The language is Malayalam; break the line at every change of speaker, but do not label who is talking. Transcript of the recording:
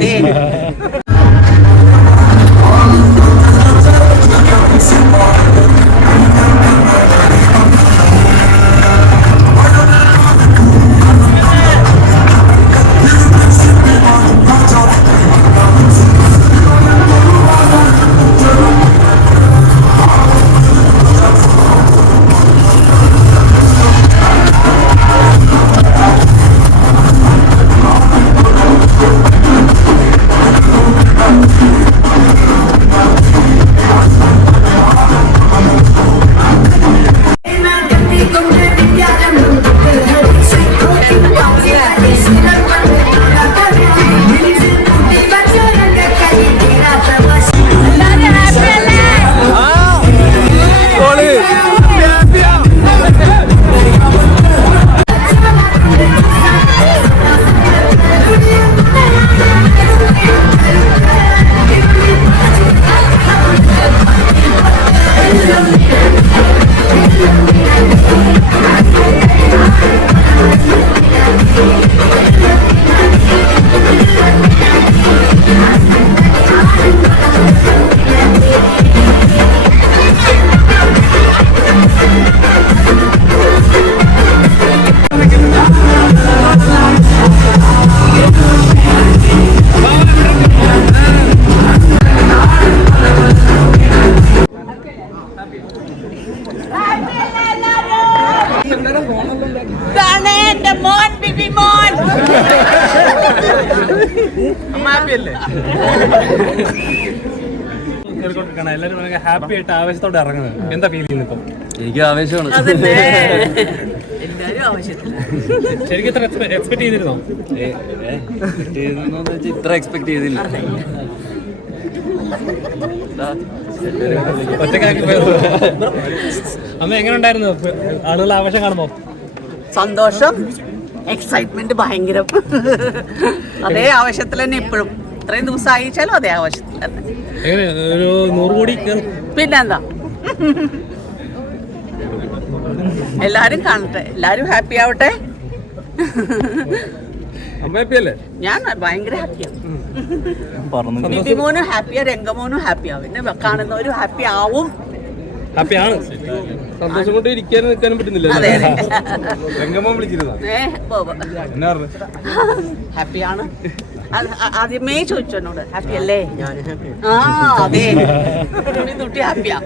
พี่ എന്റെ മോൻ ബിബി മോൻ. എല്ലാരും ഹാപ്പി ആയിട്ട് ആവേശത്തോടെ ഇറങ്ങുന്നത്. എന്താ ഫീൽ ചെയ്യുന്നത് ഇപ്പം?
എനിക്ക് ആവേശമാണ്.
ശരിക്കും ഇത്ര എക്സ്പെക്ട് ചെയ്തിരുന്നോ?
ചെയ്തില്ല.
അന്ന് എങ്ങനെ ഉണ്ടായിരുന്നു ആളുകൾ ആവേശം കാണുമ്പോ?
സന്തോഷം എക്സൈറ്റ്മെന്റ് ഭയങ്കര. അതേ ആവശ്യത്തിൽ തന്നെ ഇപ്പോഴും. ഇത്രയും ദിവസം അയച്ചാലും അതേ ആവശ്യത്തിൽ തന്നെ.
ഒരു നൂറ് കോടി
പിന്നെന്താ? എല്ലാരും കാണട്ടെ. എല്ലാരും ഹാപ്പി ആവട്ടെ.
അമ്മ
ഞാൻ ഭയങ്കര ബിബിമോനും ഹാപ്പിയാ രംഗമോനും ഹാപ്പിയാവും എന്നെ കാണുന്നവരും ഹാപ്പി ആവും.
ഹാപ്പി ആണ് സന്തോഷം കൊണ്ട് ഇരിക്കാനും നിൽക്കാനും പറ്റുന്നില്ല. രംഗമ്മ വിളിച്ചിരുന്നോ എന്നാ പറഞ്ഞു?
ഹാപ്പിയാണ്. ആദ്യമേ ചോദിച്ചു എന്നോട്. ഹാപ്പി അല്ലേ ആ അതെ. തുട്ടി ഹാപ്പിയാ.